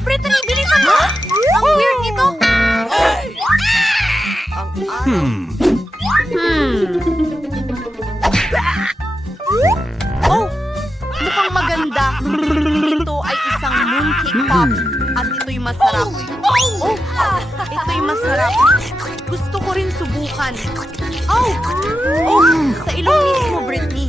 Brittany, bilisan mo! Ang weird nito! Oh! Mukhang maganda. Ito ay isang mooncake pop. At ito'y masarap. Oh! Ito'y masarap. Gusto ko rin subukan. Oh! Oh! Sa ilong mismo, Brittany.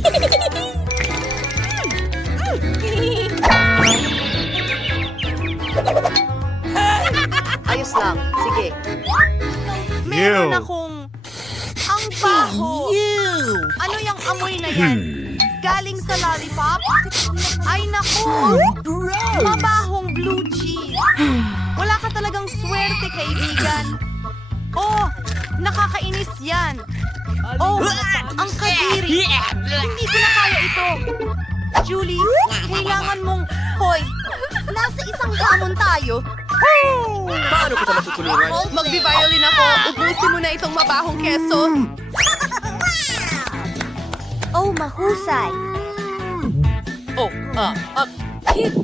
Ayos lang. Sige. Meron akong... Ang baho! Ano yung amoy na yan? Galing sa lollipop? Ay naku! Mabahong blue cheese! Wala ka talagang swerte, kaibigan. Oh! Nakakainis yan! Oh! Ang kadiri! Hindi ko na kaya ito! Julie, kailangan mong... Hoy! Nasa isang gamon tayo! Paano kita matutulungan? Magbi-violin ako! Ubusin mo na itong mabahong keso! Oh, mahusay.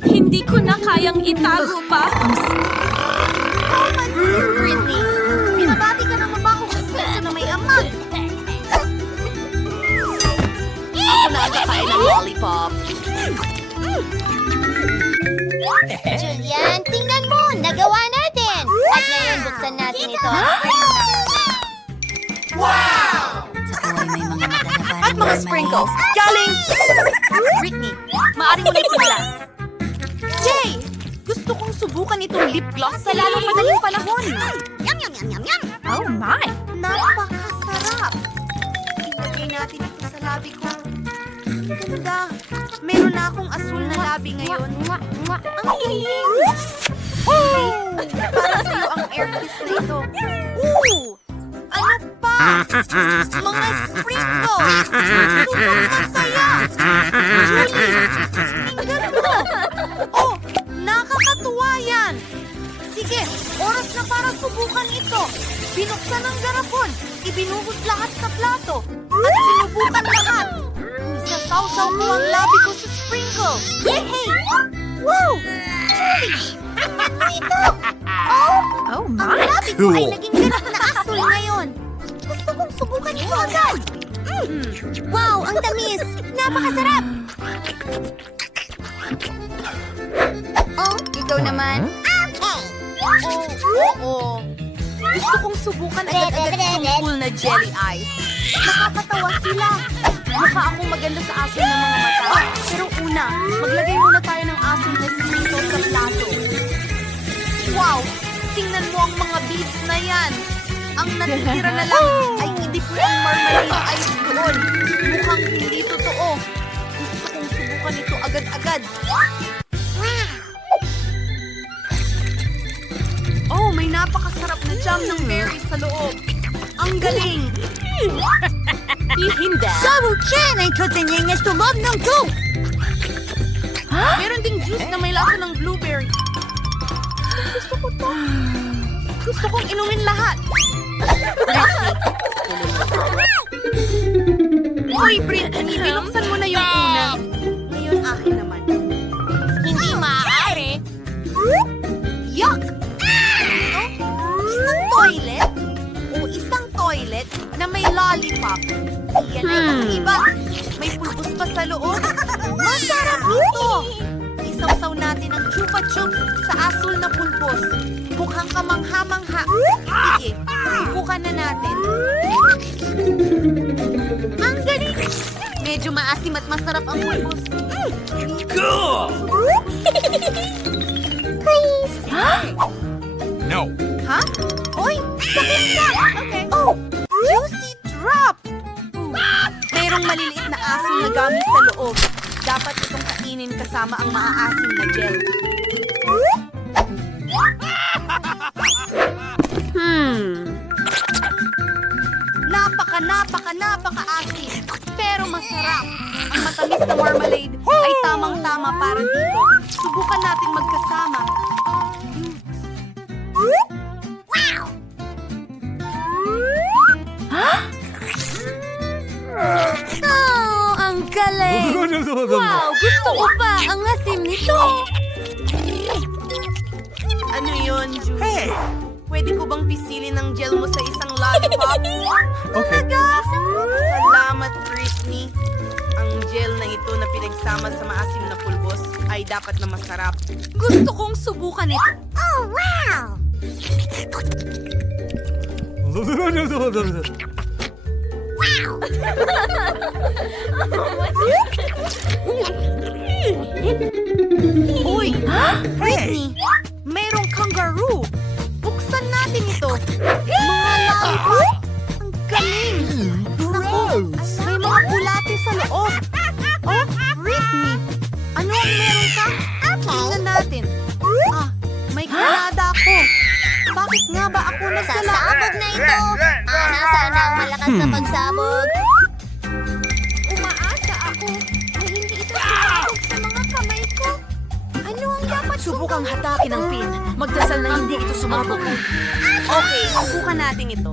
Hindi ko na kayang itago pa. Britney, binabati ka ng mabahong keso na may amag. Ako na ang kakain ng lollipop. Julian, tingnan mo! Nagawa natin! At ngayon, buksan natin ito. At mga sprinkles. Galing! Britney, maaari mo na ipula. Jay! Gusto kong subukan itong lip gloss sa lalong madaling panahon. Yum, yum, yum, yum, yum! Oh my! Napakasarap! Ilagay natin ito sa labi ko. Ganda! Meron na akong asul na labi ngayon. Ang hiling! Para sa'yo ang air kiss na ito. Ooh! Ano pa? Mga sprinkles! Sobrang masaya! Julie! Tingnan mo! Oh! Nakakatuwa yan! Sige, oras na para subukan ito. Binuksan ang garapon, ibinuhos lahat sa plato, at sinubukan lahat. Isasawsaw ko ang labi ko sa sprinkles. Yehey! Wow! Julie! Ano ito? Oh! Ang labi ko ay naging ganap na asul ngayon. Gusto kong subukan ito agad. Wow, ang tamis! Napakasarap! Oh, ikaw naman? Okay! Oo. Gusto kong subukan agad-agad itong cool na jelly ice. Nakakatawa sila. Mukha akong maganda sa asin ng mga mata. Pero una, maglagay muna tayo ng asin na sprinkles sa plato. Wow! Tingnan mo ang mga beads na yan. Ang natitira na lang ay idip mo ang marmalade ice doon. Mukhang hindi totoo. Gusto kong subukan ito agad-agad. Oh, may napakasarap na jam ng berries sa loob. Ang galing! Ihinda! Sabukin ay katanyangas tulog ng go! Meron ding juice na may lasa ng blueberry. Gusto ko to. Gusto kong inumin lahat. Hoy, Brittany, binuksan mo na yung una. Ngayon, akin naman. Hindi maaari! Yuck! Isang toilet? O isang toilet na may lollipop. Yan ay kakaiba. May pulbos pa sa loob. Masarap ito! Isawsaw natin ang chupa chup sa asul na pulbos. Mukhang kamangha-mangha. Sige, subukan na natin. Ang galing! Medyo maasim at masarap ang pulbos. Please! No. Ha? Oy! Sakit ka! Okay. Oh! Juicy drop! Mayroong maliliit na asim na gamit sa loob. Dapat itong kainin kasama ang maaasim na gel. Napaka-asim. Pero masarap. Ang matamis na marmalade ay tamang-tama para dito. Subukan natin magkasama. Oh, ang galing! Wow, gusto ko pa ang asim nito! Ano yun, Julie? Hey! Pwede ko bang pisilin ang gel mo sa isang lollipop? Okay. Salamat, Britney. Ang gel na ito na pinagsama sa maasim na pulbos ay dapat na masarap. Gusto kong subukan ito. Oh, wow! Uy! Britney! Merong kangaroo! Buksan natin ito! Mga lollipop! Ang galing! Naku! May mga bulate sa loob! Oh, Britney! Ano ang meron ka? Tingnan natin. Ah, may granada ako. Bakit nga ba ako nagdala? Sasabog na ito! Nasaan na ang malakas na pagsabog? Umaasa ako na hindi ito sumabog sa mga kamay ko. Ano ang dapat Subukang hatakin ang pin. Magdasal na hindi ito sumabog. Okay, subukan natin ito.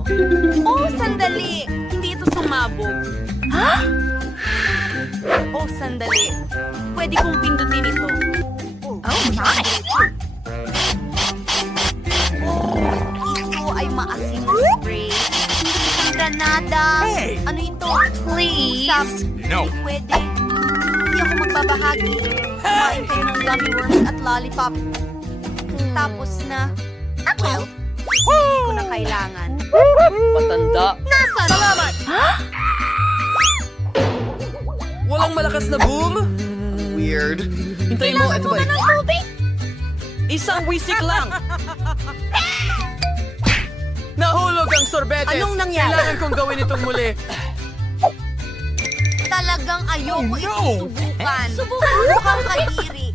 Oh, sandali! Hindi ito sumabog. Ha? Oh, sandali. Pwede kong pindutin ito. Oh my! Ito ay maasim na spray. Isang granada. Hey! Ano ito? Please? Usap. No. Pwede. Hindi ako magbabahagi. Kumain kayo ng gummy worms at lollipop. Tapos na. Well, hindi ko na kailangan. Patanda. Nasaan? Salamat! Walang malakas na boom? Weird. Hintayin mo, ito ba? Ng tubig? Isang wisik lang. Nahulog ang sorbetes. Anong nangyari? Kailangan kong gawin itong muli. Talagang ayoko Oh, no! itong subukan. Mukhang kadiri.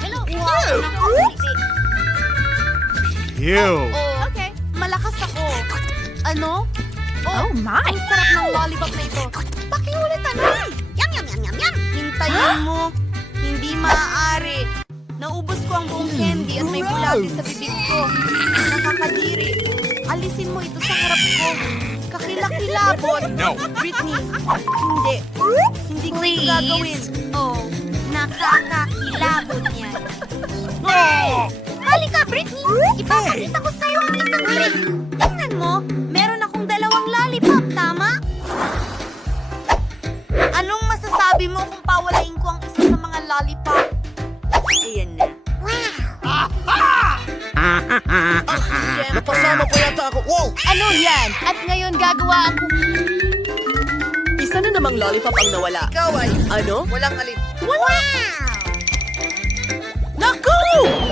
Hello? Wow, nakakiti. Ew. Oh, okay. Malakas ako. Ano? Oh my! Ang sarap ng lollipop na ito. Pakiulitan na! Yum, yum, yum, yum, yum! Hintayin mo. Hindi maaari. Naubos ko ang buong candy at may bulate sa bibig ko. Nakakadiri. Alisin mo ito sa harap ko. Kakilakilabot. No. Britney, hindi. Hindi ko ito gagawin. Oh, nakakakilabot yan. Halika, Britney! Ipapakita ko sa'yo ang isang trick! Tingnan mo, meron akong 2 lollipop, tama? Anong masasabi mo kung pawalain ko ang isa sa mga lollipop? Ayan na. Napasama pa yata ako. Wow! Ano yan? At ngayon gagawa ako. Isa na namang lollipop ang nawala. Ikaw ay Ano? walang alin. Wow! Naku!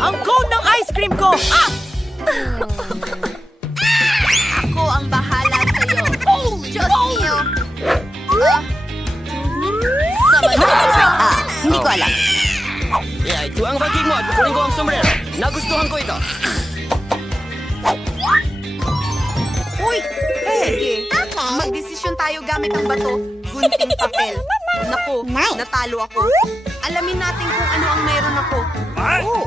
Ang cone ng ice cream ko! Ah! Ako ang bahala sa'yo. Diyos niyo. Hindi ko alam. Yeah, ito ang ranking mo at kukunin ko ang sombrero. Nagustuhan ko ito. Uy! Sige. Magdesisyon tayo gamit ang bato, gunting papel. Naku, Nice. natalo ako. Alamin natin kung ano ang meron ako. Oh,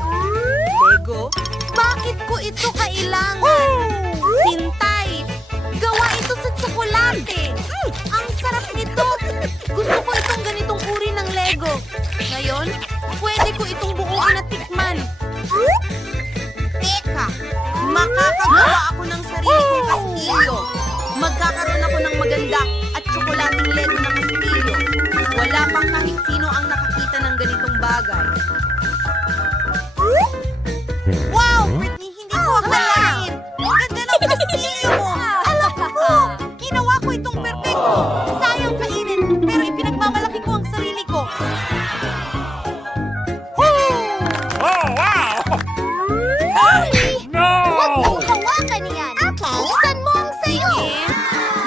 Lego? Bakit ko ito kailangan? Hintay! Gawa ito sa tsokolate! Ang sarap nito! Gusto ko itong ganitong uri ng Lego. Ngayon, pwede ko itong buuin at tikman. Teka! Makakagawa ako ng sarili kong kastilyo. Magkakaroon ako ng maganda at tsokolating Lego na kastilyo. Wala pang kahit sino ang nakakita ng ganitong bagay. Wow, Britney! Hindi ko akalain! Ang ganda ng kastilyo mo! Alam ko! Ginawa ko itong perpekto! Sayang kainin, pero ipinagmamalaki ko ang sarili ko. Huwag mong hawakan yan! Buksan mo ang sayo! Sige,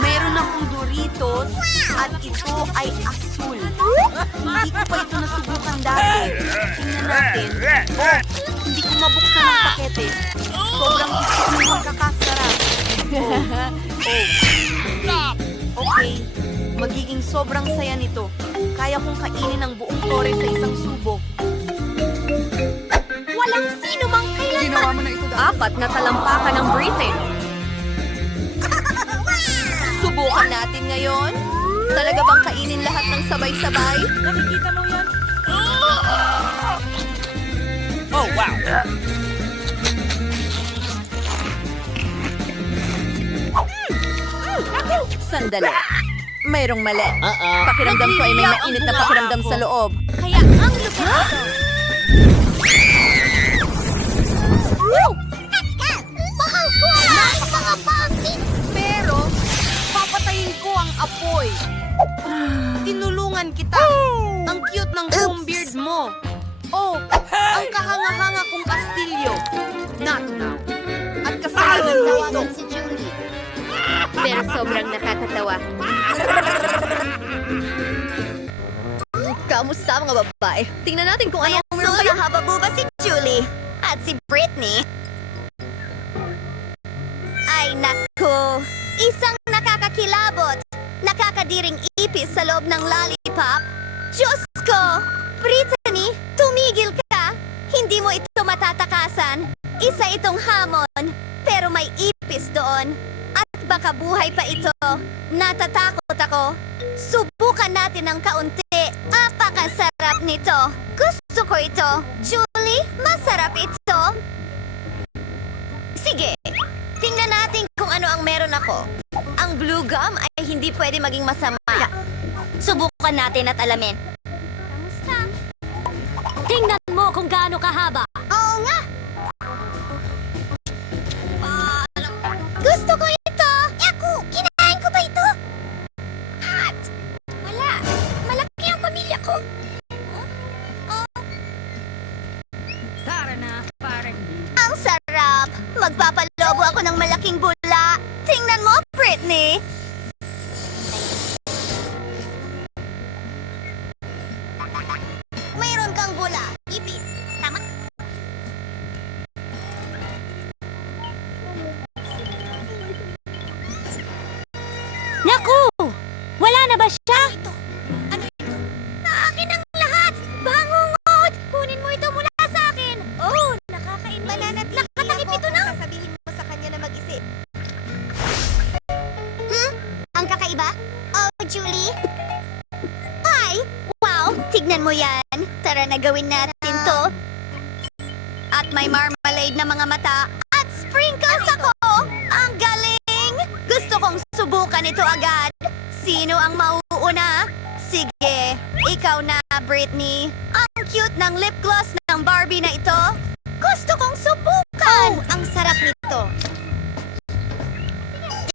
meron akong Doritos at ito ay asul. Hindi ko pa ito nasubukan dati. Tingnan natin. Oh, hindi ko mabuksan ang pakete. Sobrang isip mo magkakasarap. Okay, magiging sobrang saya nito. Kaya kong kainin ang buong tore sa isang subo. Walang sino mang kailanman! 4 na talampakan ng breathing. Subukan natin ngayon. Talaga bang kainin lahat ng sabay-sabay? Nakikita mo yan? Oh, wow. Sandali. Mayroong mali. Uh-oh. Pakiramdam ko ay may Nagliliyaw ang mainit na bunga pakiramdam ako. sa loob. Kaya ang lupit ito. Woo! Let's go! Mahal ko ang mga bakit! Pero, papatayin ko ang apoy. Tinulungan kita. Ang cute ng foam beard mo. Oh, ang kahanga-hanga kong kastilyo. Not now. At kasalanan ko ito. Tawagan si Julie. Pero sobrang nakakatawa. Kamusta mga babae? Tingnan natin kung anong meron kayo. Hababuba si Julie at si Britney. Ay naku, isang nakakakilabot, nakakadiring ipis sa loob ng lollipop. Diyos ko! Brittany, tumigil ka! Hindi mo ito matatakasan. Isa itong hamon, pero may ipis doon. At baka buhay pa ito. Natatakot ako. Subukan natin ng kaunti. Apakasarap nito. Gusto ko ito. Julie, masarap ito. Sige, tingnan natin kung ano ang meron ako. Ang blue gum ay hindi pwede maging masama. Subukan natin at alamin. Kamusta? Tingnan mo kung gaano kahaba. Oo nga. Gusto ko ito! Yaku! Kinain ko ba ito? Hot! Wala. Malaki ang pamilya ko. Tara na, parang ang sarap! Magpapalobo ako ng malaking bula. Tingnan mo, Britney! Mayroon kang bula. Ipis. Tama? Naku! Wala na ba siya? Ano ito? Sa akin ang lahat! Bangungot! Kunin mo ito mula sa akin! Oh, nakakainis. Nakatakip ito na! Sasabihin mo sa kanya na mag-isip. Ang kakaiba? Oh, Julie? Ay! Wow! Tignan mo yan! Tara na gawin natin to! At may marmalade na mga mata at sprinkles ako! Ang galing! Gusto kong subukan ito agad! Sino ang mauuna? Sige, ikaw na, Britney. Ang cute ng lip gloss ng Barbie na ito. Gusto kong subukan! Oh, ang sarap nito.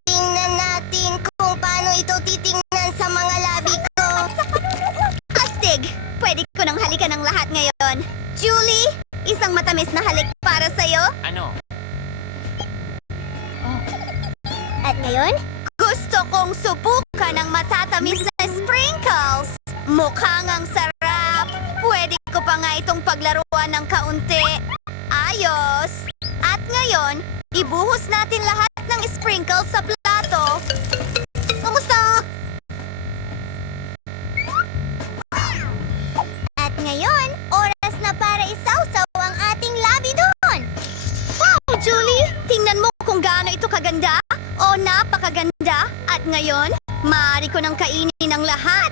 Tingnan natin kung paano ito titingnan sa mga labi ko. Astig! Pwede ko nang halikan ang lahat ngayon. Julie, isang matamis na halik para sa'yo. Ano? At ngayon? Gusto kong subukan ang matatamis na sprinkles. Mukhang ang sarap. Pwede ko pa nga itong paglaruan ng kaunti. Ayos! At ngayon, ibuhos natin lahat ng sprinkles sa plato. Kamusta? At ngayon, oras na para isawsaw ang ating labi doon. Wow, Julie! Tingnan mo kung gaano ito kaganda. O, napakaganda. At ngayon, maaari ko nang kainin ang lahat.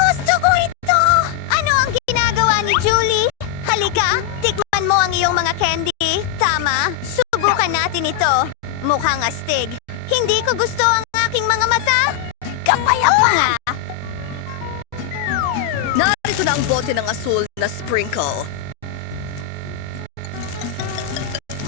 Gusto ko ito! Ano ang ginagawa ni Julie? Halika, tikman mo ang iyong mga candy. Tama, subukan natin ito. Mukhang astig. Hindi ko gusto ang aking mga mata. Kapayapa nga! Narito na ang bote ng asul na sprinkle.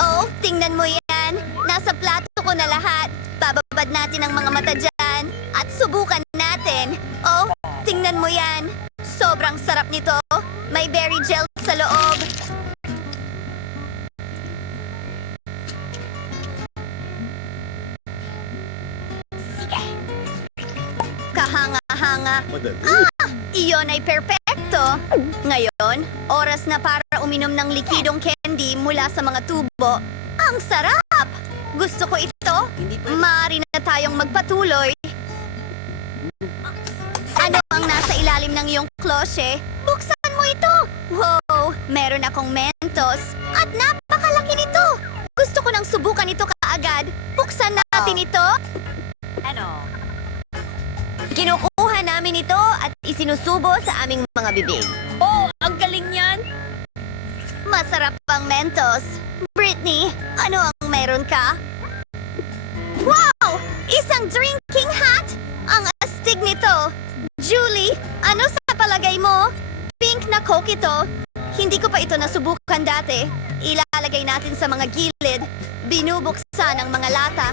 Oh, tingnan mo yan. Nasa plato ko na lahat. Bababad natin ang mga mata dyan. At subukan natin. Oh, tingnan mo yan. Sobrang sarap nito. May berry gel sa loob. Sige. Kahanga-hanga. Iyon ay perpekto. Ngayon, oras na para uminom ng likidong candy mula sa mga tubo. Ang sarap! Gusto ko ito. Maaari na tayong magpatuloy. Ano ang nasa ilalim ng iyong klose? Buksan mo ito! Wow! Meron akong Mentos. At napakalaki nito! Gusto ko nang subukan ito kaagad. Buksan natin ito. Ano? Kinukuha namin ito at isinusubo sa aming mga bibig. Oh, ang galing niyan! Masarap pang Mentos. Britney, ano ang meron ka? Wow! Isang drinking hat? Ang astig nito. Julie, ano sa palagay mo? Pink na Coke ito. Hindi ko pa ito nasubukan dati. Ilalagay natin sa mga gilid. Binubuksan ang mga lata.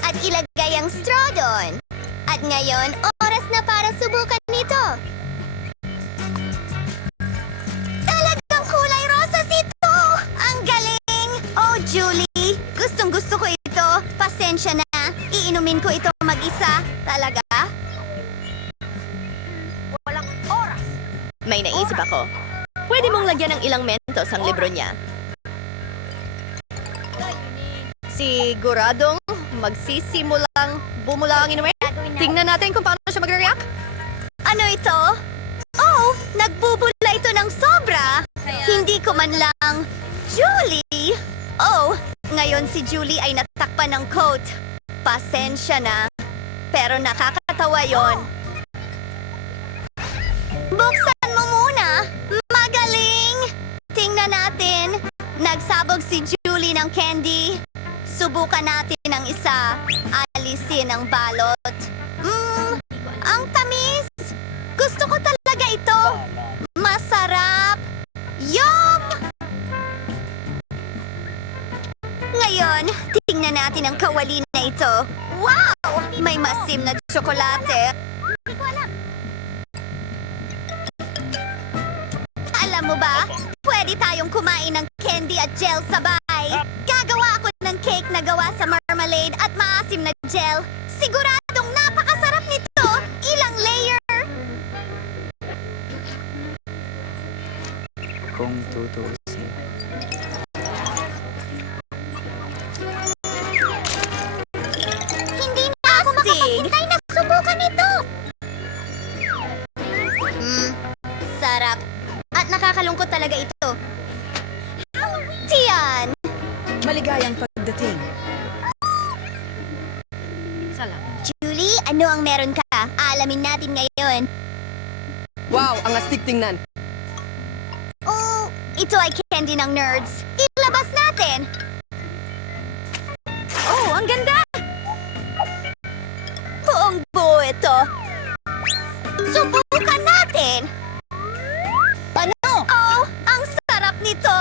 At ilagay ang straw doon. At ngayon, oras na para subukan nito. Talagang kulay rosas ito! Ang galing! Oh, Julie, gustong-gusto ko ito. Pasensya na. Iinumin ko ito mag-isa. Talaga? Walang oras. May naisip ako. Pwede mong lagyan ng ilang Mentos ang libro niya. Siguradong magsisimulang bumula ang inumin. Tingnan natin kung paano siya magre-react. Ano ito? Oh, nagbubula ito ng sobra. Hindi ko man lang. Julie! Oh, ngayon si Julie ay natakpan ng coat. Pasensya na. Pero nakakatawa yon. Buksan mo muna. Magaling! Tingnan natin. Nagsabog si Julie ng candy. Subukan natin ang isa. Alisin ang balot. Ang tamis! Gusto ko talaga ito. Masarap! Yum! Ngayon, tingnan natin ang kawali na ito. Wow! May masim na tsokolate. Alam mo ba, pwede tayong kumain ng candy at gel sabay. Gagawa ako ng cake na gawa sa marmalade at maasim na gel. Siguradong napakasarap nito! Ilang layer! Kung tutuusin. Hindi na ako makapaghintay na subukan ito! Sarap. At nakakalungkot talaga ito. Tiyan! Maligayang pagdating. Julie, ano ang meron ka? Alamin natin ngayon. Wow, ang astig tingnan. Oh, ito ay candy ng nerds. Ilabas natin! Oh, ang ganda! Buong buo ito. Subukan natin! Ano? Oh, ang sarap nito!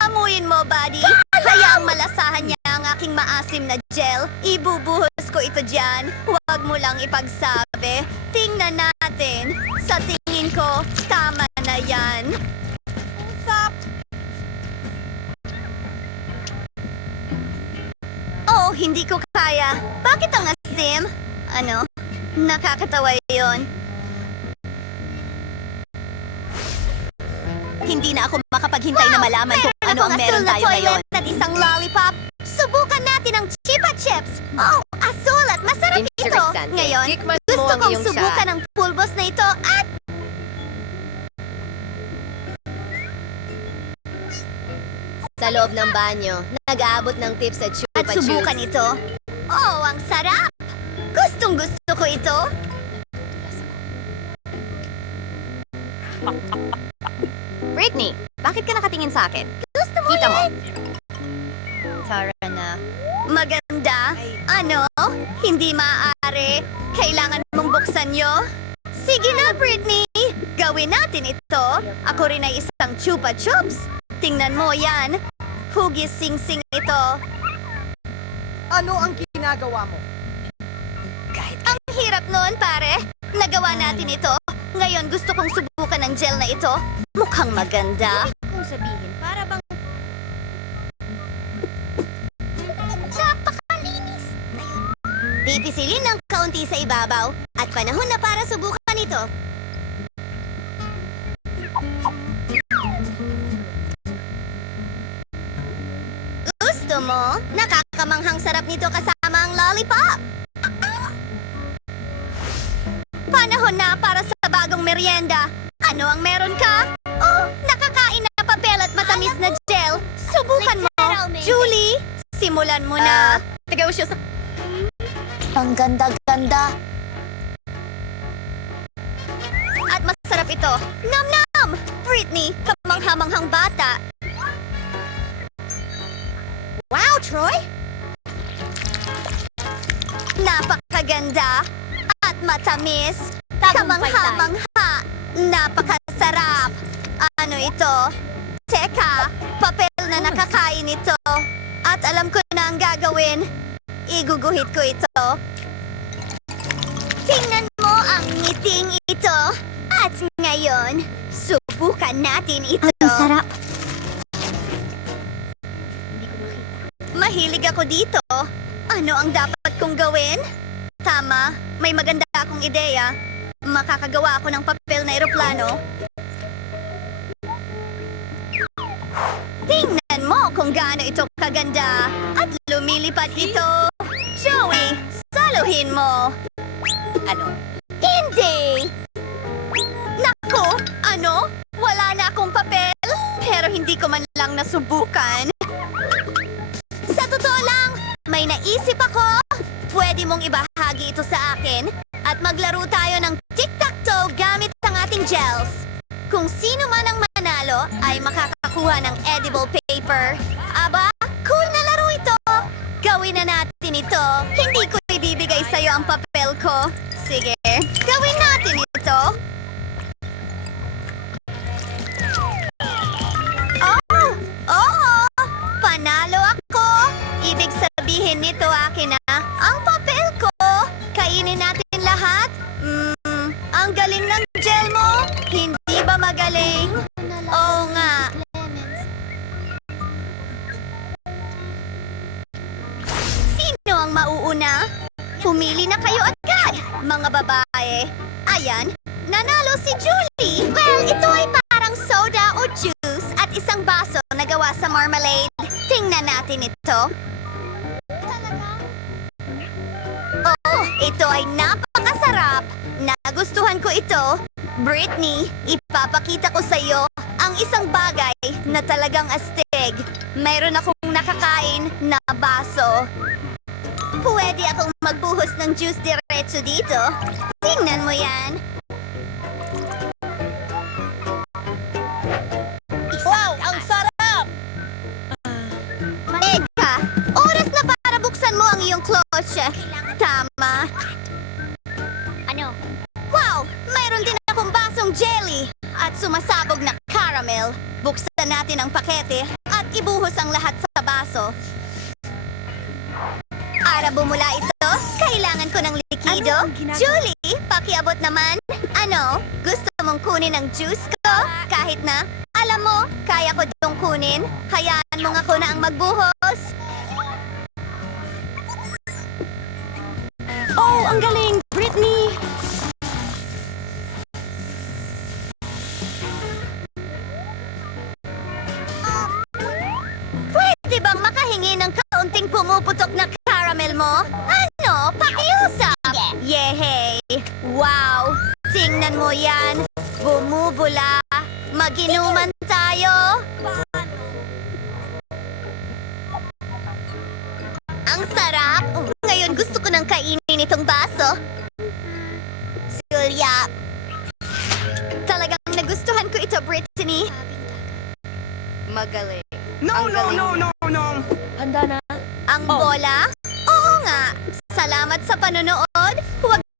Amuyin mo, buddy. Hayaang malasahan niya ang aking maasim na gel. Ibubuhos ko ito dyan. Huwag mo lang ipagsabi. Tingnan natin. Sa tingin ko, tama na yan. Oh, hindi ko kaya. Bakit ang asim? Ano? Nakakatawa yon. Hindi na ako makapaghintay na malaman kung ano ang meron tayo ngayon. At isang lollipop. Subukan natin ang Chupa Chips. Oh, asul at masarap ito. Interesante. Ngayon, Tikman mo gusto ang kong iyong subukan ang pulbos na ito at... Sa loob ng banyo, nag-aabot ng tips sa Chupa Chups. At subukan ito. Oh, ang sarap! Gustong gusto ko ito. Britney, bakit ka nakatingin sa akin? Gusto mo Kita mo. Tara na. Maganda. Ano? Hindi maaari. Kailangan mong buksan nyo? Sige na, Britney. Gawin natin ito. Ako rin ay isang Chupa Chups. Tingnan mo yan. Hugis sing-sing ito. Ano ang ginagawa mo? Ang hirap noon, pare. Nagawa natin ito. Ngayon gusto kong subukan ang gel na ito. Mukhang maganda. Kung sabihin, para bang... Napakalinis! Pipisilin ng kaunti sa ibabaw at panahon na para subukan ito. Gusto mo? Nakakamanghang sarap nito kasama ang lollipop. Panahon na para sa bagong merienda. Ano ang meron ka? Oh, nakakain na papel at matamis na gel. Subukan mo. Julie, simulan mo na. Tagaw siya sa... Ang ganda-ganda. At masarap ito. Nam-nam! Britney, kamangha kamangha-manghang bata. Wow, Troy! Napakaganda at matamis. Kamangha-mangha. Napakasarap. Ano ito? Teka, papel na nakakain ito. At alam ko na ang gagawin. Iguguhit ko ito. Tingnan mo ang ngiting ito. At ngayon, subukan natin ito. Ang sarap. Mahilig ako dito. Ano ang dapat kong gawin? Tama, may maganda akong ideya. Makakagawa ako ng papel na eroplano. Tingnan mo kung gaano ito kaganda. At lumilipad ito. Joey, saluhin mo. Ano? Hindi! Naku, ano? Wala na akong papel. Pero hindi ko man lang nasubukan. Sa totoo lang, may naisip ako. Pwede mong ibahagi ito sa akin at maglaro tayo ng tic-tac-toe gamit ang ating gels. Kung sino man ang manalo ay makakakuha ng edible paper. Aba, cool na laro ito. Gawin na natin ito. Hindi ko ibibigay sa'yo ang papel ko. Sige, gawin natin ito. Oh, panalo ako. Ibig sabihin nito akin na ang papel ko. Kainin natin lahat. Ang galing ng gel mo. Hindi ba magaling? Oo nga. Sino ang mauuna? Pumili na kayo agad, mga babae. Ayan, nanalo si Julie. Well, ito ay parang soda o juice at isang baso na gawa sa marmalade. Tingnan natin ito. Oh, ito ay napakasarap. Nagustuhan ko ito. Britney, ipapakita ko sa iyo ang isang bagay na talagang astig. Mayroon akong nakakain na baso. Pwede akong magbuhos ng juice diretso dito. Tingnan mo yan. Wow, ang sarap! Eka, oras na para buksan mo ang iyong klotse. Tama. Ano? Wow, mayroon din akong basong jelly at sumasabog na caramel. Buksan natin ang pakete at ibuhos ang lahat sa baso. Para bumula ito, kailangan ko ng likido. Julie, pakiabot naman. Ano? Gusto mong kunin ang juice ko? Kahit na, alam mo, kaya ko itong kunin. Hayaan mo nga ko na ang magbuhos. Oh, ang galing, Britney! Pwede bang makahingi ng kaunting pumuputok na caramel mo? Ano? Pakiusap! Yehey! Wow! Tingnan mo yan! Bumubula! Maginuman tayo! Ang sarap! Ngayon gusto ko nang kainin itong baso. Julia! Talagang nagustuhan ko ito, Brittany. Magaling. No, no, no, no, no. Handa na? Ang bola? Oo nga! Salamat sa panonood!